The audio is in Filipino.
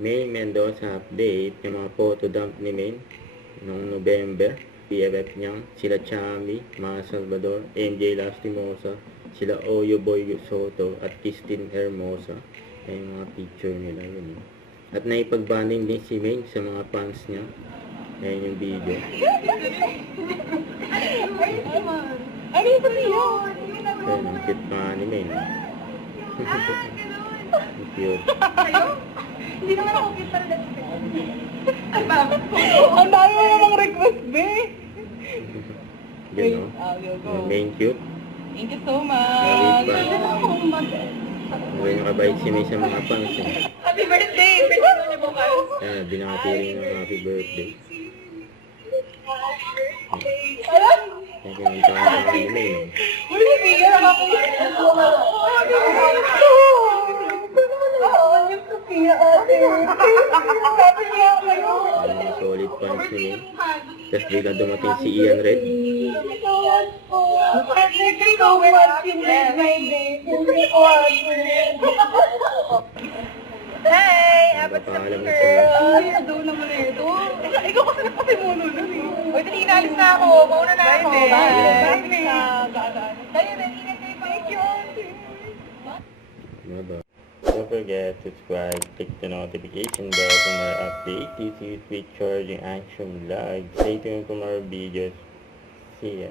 May Mendoza update, yung mga photo dump ni Maine noong November. BFF niya, sila Chami, mga Salvador, MJ Lastimosa, sila Oyo Boy Soto at Christine Hermosa. Ay yung mga picture nila yun. At naipag-banning din si Maine sa mga fans niya. Ayan yung video. Ano yung sabi yun? Ayan, ang cute pa ni Maine. Ang cute. Hindi naman ako kita rin. Ang dami mo namang request, be. Yun, no? Go. Main cute. Thank you so Wait much. pa. Okay, nakabait si May sa mga fans. Happy birthday! Birthday mo niya bukas. Ayan, binakati rin ng happy birthday. Alam? Ayan, kinanta ni May. Wala, Pia. Sabi niya kayo. Mga solid fans ni May. Tapos bigla dumating si Ian Red. Hey, apat sa Napakalam na girl. Doon naman na ito. Ikaw kasi nagpasimuno nun eh. Uy, dali, inalis na ako. Mauna na ako. Bye. Bye. Tayo na, ingat kayo. Thank you. Bye-bye. Don't forget to subscribe, click the notification bell for more updates. This is with Charging Action Live. Stay tuned for more videos. See ya.